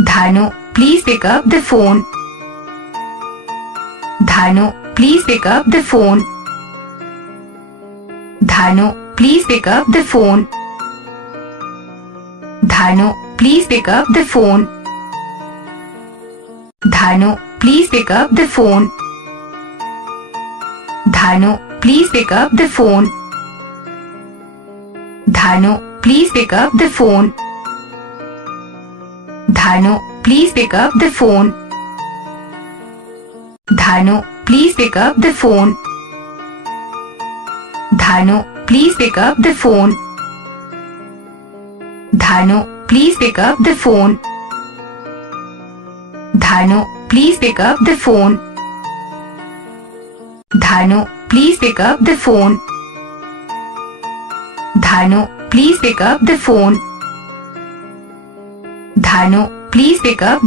Dhanu, please pick up the phone. Dhanu, please pick up the phone. Dhanu, please pick up the phone. Dhanu, please pick up the phone. Dhanu, please pick up the phone. Dhanu, please pick up the phone. Dhanu, please pick up the phone. Dhanu, please pick up the phone. Dhanu, please pick up the phone. Dhanu, please pick up the phone. Dhanu, please pick up the phone. Dhanu, please pick up the phone. Dhanu, please pick up the phone. Dhanu, please pick up the phone. Dhanu, please pick up